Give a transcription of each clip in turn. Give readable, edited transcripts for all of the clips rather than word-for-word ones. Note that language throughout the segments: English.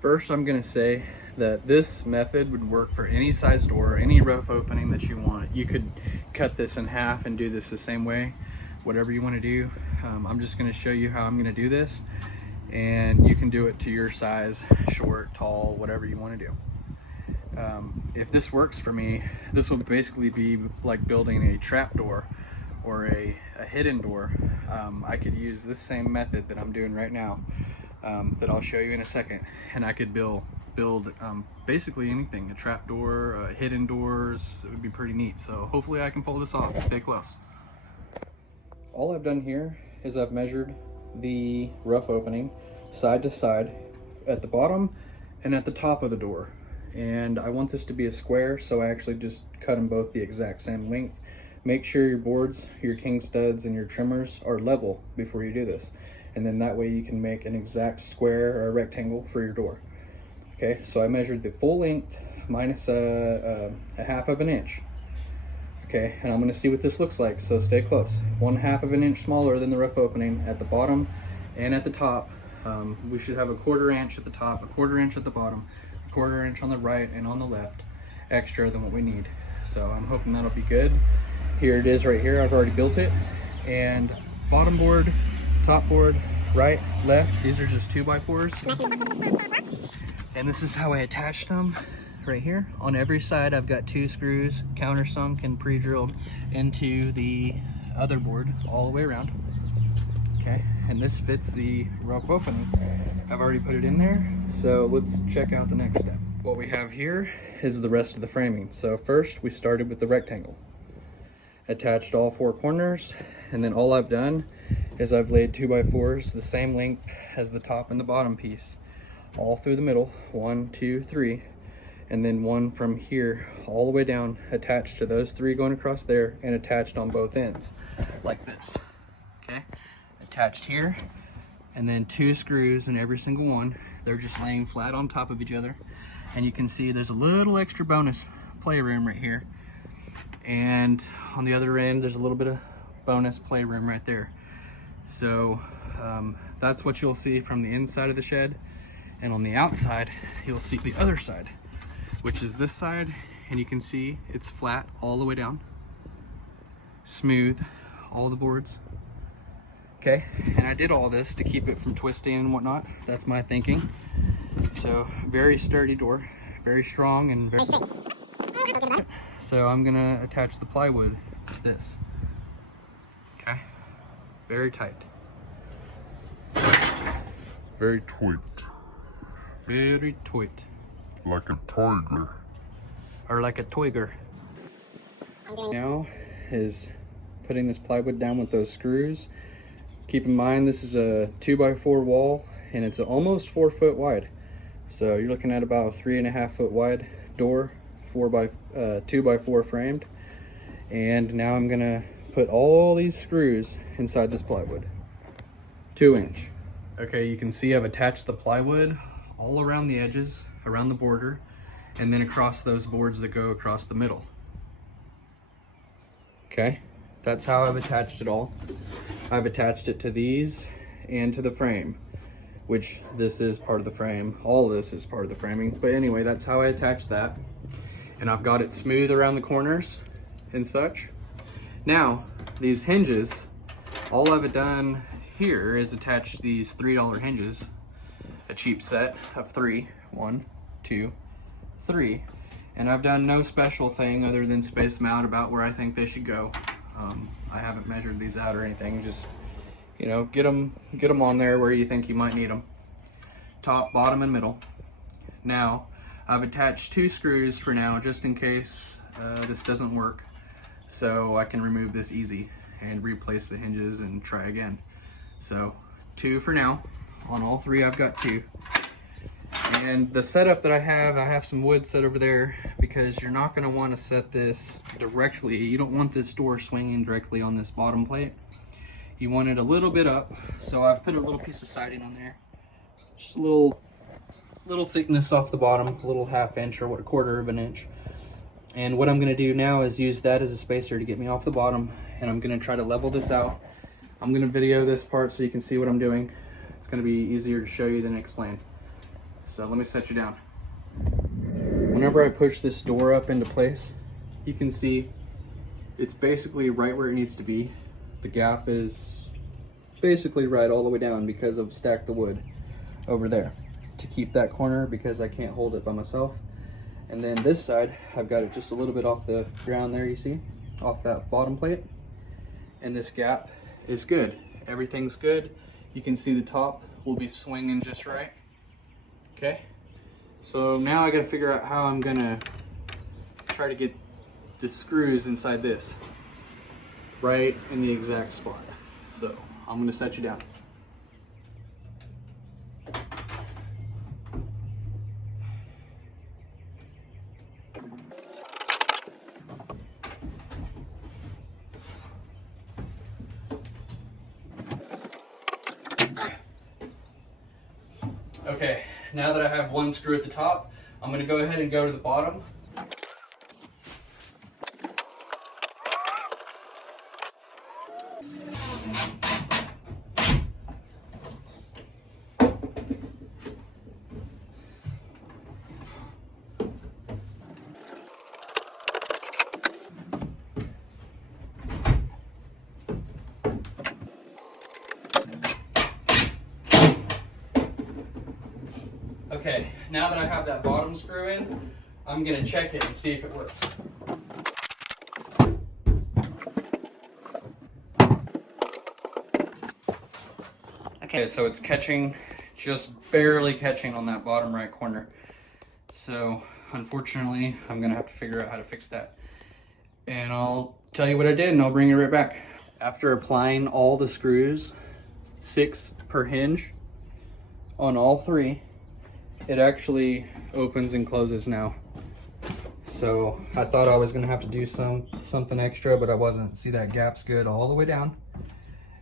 First, I'm gonna say that this method would work for any size door, any roof opening that you want. You could cut this in half and do this the same way, whatever you wanna do. I'm just gonna show you how I'm gonna do this, and you can do it to your size, short, tall, whatever you wanna do. If this works for me, this will basically be like building a trap door or a hidden door. I could use this same method that I'm doing right now, that I'll show you in a second, and I could build basically anything, a trap door, hidden doors. It would be pretty neat. So hopefully I can pull this off. Stay close. All I've done here is I've measured the rough opening side to side at the bottom and at the top of the door. And I want this to be a square, so I actually just cut them both the exact same length. Make sure your boards, your king studs, and your trimmers are level before you do this. And then that way you can make an exact square or a rectangle for your door. Okay, so I measured the full length minus a half of an inch. Okay, and I'm gonna see what this looks like, so stay close. 1/2 of an inch smaller than the rough opening at the bottom and at the top. We should have a 1/4 inch at the top, a 1/4 inch at the bottom, 1/4 inch on the right and on the left, extra than what we need. So I'm hoping that'll be good. Here it is right here, I've already built it. And bottom board, top board, right, left, these are just 2x4s. And this is how I attached them right here. On every side, I've got 2 screws countersunk and pre-drilled into the other board all the way around. Okay, and this fits the rope opening. I've already put it in there, so let's check out the next step. What we have here is the rest of the framing. So first, we started with the rectangle. Attached all 4 corners, and then all I've done is I've laid 2x4s the same length as the top and the bottom piece, all through the middle, 1, 2, 3, and then one from here all the way down, attached to those 3 going across there, and attached on both ends, like this. Okay, attached here, and then 2 screws in every single one. They're just laying flat on top of each other, and you can see there's a little extra bonus playroom right here, and on the other end there's a little bit of bonus playroom right there. So that's what you'll see from the inside of the shed, and on the outside you'll see the other side, which is this side, and you can see it's flat all the way down, smooth, all the boards. Okay, and I did all this to keep it from twisting and whatnot. That's my thinking. So very sturdy door, very strong, and very... So I'm gonna attach the plywood to this. Okay, very tight. Very tight. Very tight. Like a tiger. Or like a toiger. Now is putting this plywood down with those screws. Keep in mind this is a 2x4 wall, and it's almost 4 foot wide. So you're looking at about a 3.5 foot wide door, 2x4 framed. And now I'm gonna put all these screws inside this plywood. 2 inch. Okay, you can see I've attached the plywood all around the edges, around the border, and then across those boards that go across the middle. Okay, that's how I've attached it all. I've attached it to these and to the frame, which this is part of the frame. All of this is part of the framing. But anyway, that's how I attached that. And I've got it smooth around the corners and such. Now, these hinges, all I've done here is attach these $3 hinges, a cheap set of 3. 1, 2, 3. And I've done no special thing other than space them out about where I think they should go. I haven't measured these out or anything, just, you know, get them on there where you think you might need them. Top, bottom, and middle. Now, I've attached 2 screws for now, just in case this doesn't work, so I can remove this easy and replace the hinges and try again. So 2 for now. On all 3 I've got 2. And the setup that I have some wood set over there, because you're not going to want to set this directly. You don't want this door swinging directly on this bottom plate. You want it a little bit up, so I've put a little piece of siding on there. Just a little thickness off the bottom, a little 1/2 inch or 1/4 of an inch. And what I'm going to do now is use that as a spacer to get me off the bottom, and I'm going to try to level this out. I'm going to video this part so you can see what I'm doing. It's going to be easier to show you than explain. So let me set you down. Whenever I push this door up into place, you can see it's basically right where it needs to be. The gap is basically right all the way down because I've stacked the wood over there to keep that corner because I can't hold it by myself. And then this side, I've got it just a little bit off the ground there, you see, off that bottom plate. And this gap is good. Everything's good. You can see the top will be swinging just right. Okay. So now I gotta figure out how I'm gonna try to get the screws inside this right in the exact spot. So I'm gonna set you down. Okay, now that I have one screw at the top, I'm going to go ahead and go to the bottom. Okay, now that I have that bottom screw in, I'm gonna check it and see if it works. Okay, so it's catching, just barely catching on that bottom right corner. So unfortunately, I'm gonna have to figure out how to fix that. And I'll tell you what I did and I'll bring it right back. After applying all the screws, 6 per hinge on all 3, it actually opens and closes now. So I thought I was gonna have to do something extra, but I wasn't. See, that gap's good all the way down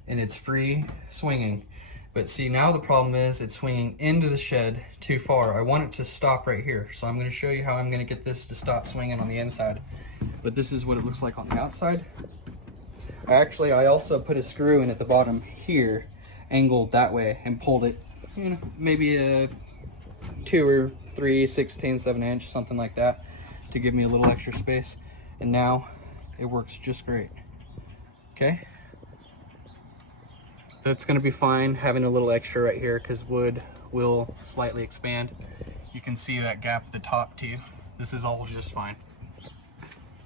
and it's free swinging. But see, now the problem is it's swinging into the shed too far. I want it to stop right here. So I'm gonna show you how I'm gonna get this to stop swinging on the inside. But this is what it looks like on the outside. I also put a screw in at the bottom here, angled that way, and pulled it, you know, maybe a 2 or 3/16, 1/7 something like that, to give me a little extra space. And now it works just great. Okay, that's going to be fine having a little extra right here because wood will slightly expand. You can see that gap at the top too. This is all just fine.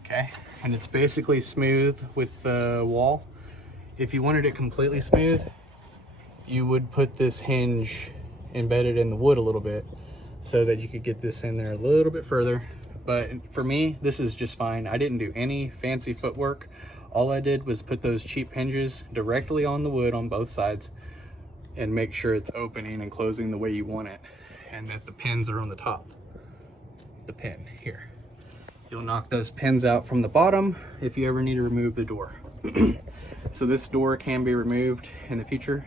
Okay, and it's basically smooth with the wall. If you wanted it completely smooth, you would put this hinge embedded in the wood a little bit so that you could get this in there a little bit further. But for me, this is just fine. I didn't do any fancy footwork. All I did was put those cheap hinges directly on the wood on both sides and make sure it's opening and closing the way you want it, and that the pins are on the top. The pin here. You'll knock those pins out from the bottom if you ever need to remove the door. So this door can be removed in the future.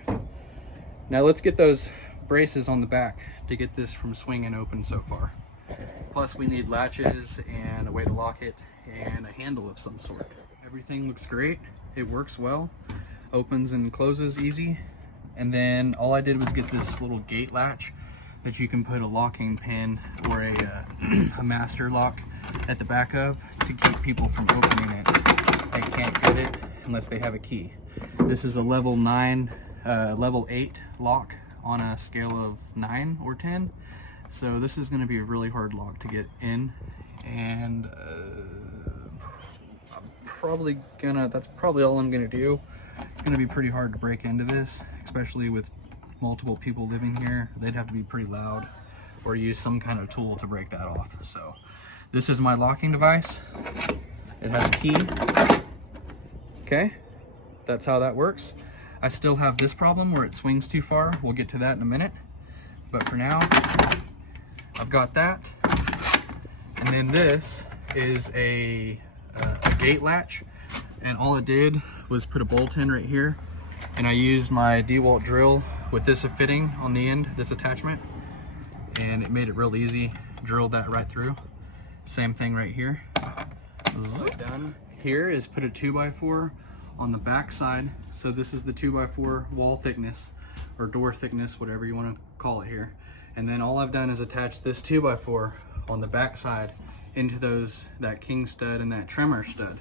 Now let's get those braces on the back to get this from swinging open so far. Plus we need latches and a way to lock it and a handle of some sort. Everything looks great. It works well. Opens and closes easy. And then all I did was get this little gate latch that you can put a locking pin or a master lock at the back of to keep people from opening it. They can't get it unless they have a key. This is a level 8 lock on a scale of 9 or 10. So this is going to be a really hard lock to get in, and that's probably all I'm gonna do. It's gonna be pretty hard to break into this, especially with multiple people living here. They'd have to be pretty loud or use some kind of tool to break that off. So this is my locking device. It has a key. Okay, that's how that works. I still have this problem where it swings too far. We'll get to that in a minute. But for now, I've got that. And then this is a gate latch. And all it did was put a bolt in right here. And I used my DeWalt drill with this fitting on the end, this attachment. And it made it real easy. Drilled that right through. Same thing right here. What I've done here is put a 2x4 on the back side. So this is the 2x4 wall thickness or door thickness, whatever you want to call it here. And then all I've done is attach this 2x4 on the back side into that king stud and that trimmer stud.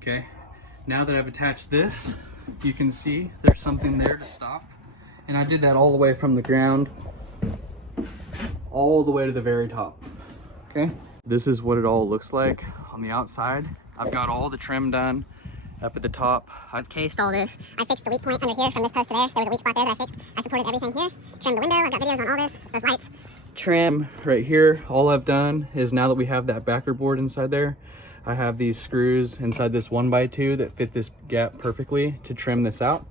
Okay, now that I've attached this, you can see there's something there to stop. And I did that all the way from the ground all the way to the very top. Okay, this is what it all looks like on the outside. I've got all the trim done up at the top. I've cased all this. I fixed the weak point under here from this post to there. There was a weak spot there that I fixed. I supported everything here. Trimmed the window. I've got videos on all this. Those lights. Trim right here. All I've done is, now that we have that backer board inside there, I have these screws inside this 1x2 that fit this gap perfectly to trim this out.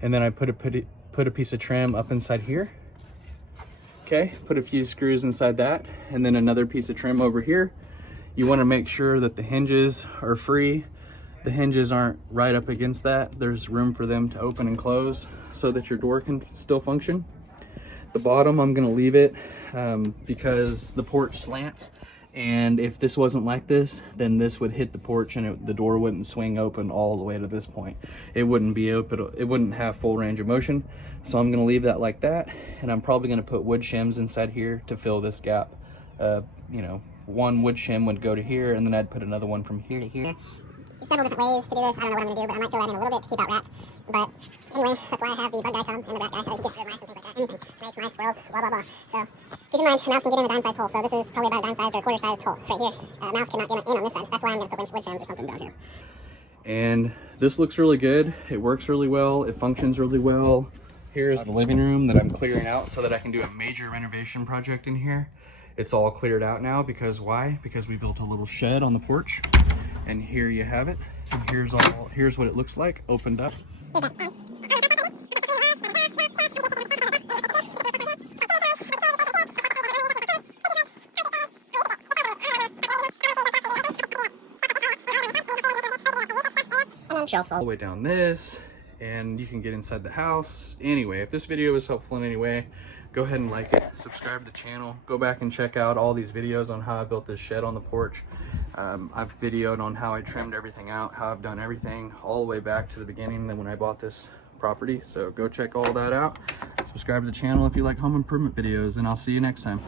And then I put a piece of trim up inside here. Okay, put a few screws inside that, and then another piece of trim over here. You want to make sure that the hinges are free. The hinges aren't right up against that. There's room for them to open and close so that your door can still function. The bottom, I'm going to leave it because the porch slants, and if this wasn't like this, then this would hit the porch and the door wouldn't swing open all the way to this point. It wouldn't be open, it wouldn't have full range of motion. So I'm going to leave that like that, and I'm probably going to put wood shims inside here to fill this gap. You know, one wood shim would go to here, and then I'd put another one from here to here. There's several different ways to do this. I don't know what I'm going to do, but I might fill that in a little bit to keep out rats. But anyway, that's why I have the bug guy come and the rat guy. He gets rid of mice and things like that. Anything. Snakes, mice, squirrels, blah, blah, blah. So keep in mind, a mouse can get in a dime-sized hole. So this is probably about a dime-sized or a quarter-sized hole right here. A mouse cannot get in on this side. That's why I'm going to put wood shims or something down here. And this looks really good. It works really well. It functions really well. Here's the living room that I'm clearing out so that I can do a major renovation project in here. It's all cleared out now because why? Because we built a little shed on the porch. And here you have it. And here's what it looks like opened up. Shelves all the way down this, and you can get inside the house. Anyway, if this video was helpful in any way, go ahead and like it, subscribe to the channel, go back and check out all these videos on how I built this shed on the porch. I've videoed on how I trimmed everything out, how I've done everything all the way back to the beginning then when I bought this property. So go check all that out. Subscribe to the channel if you like home improvement videos, and I'll see you next time.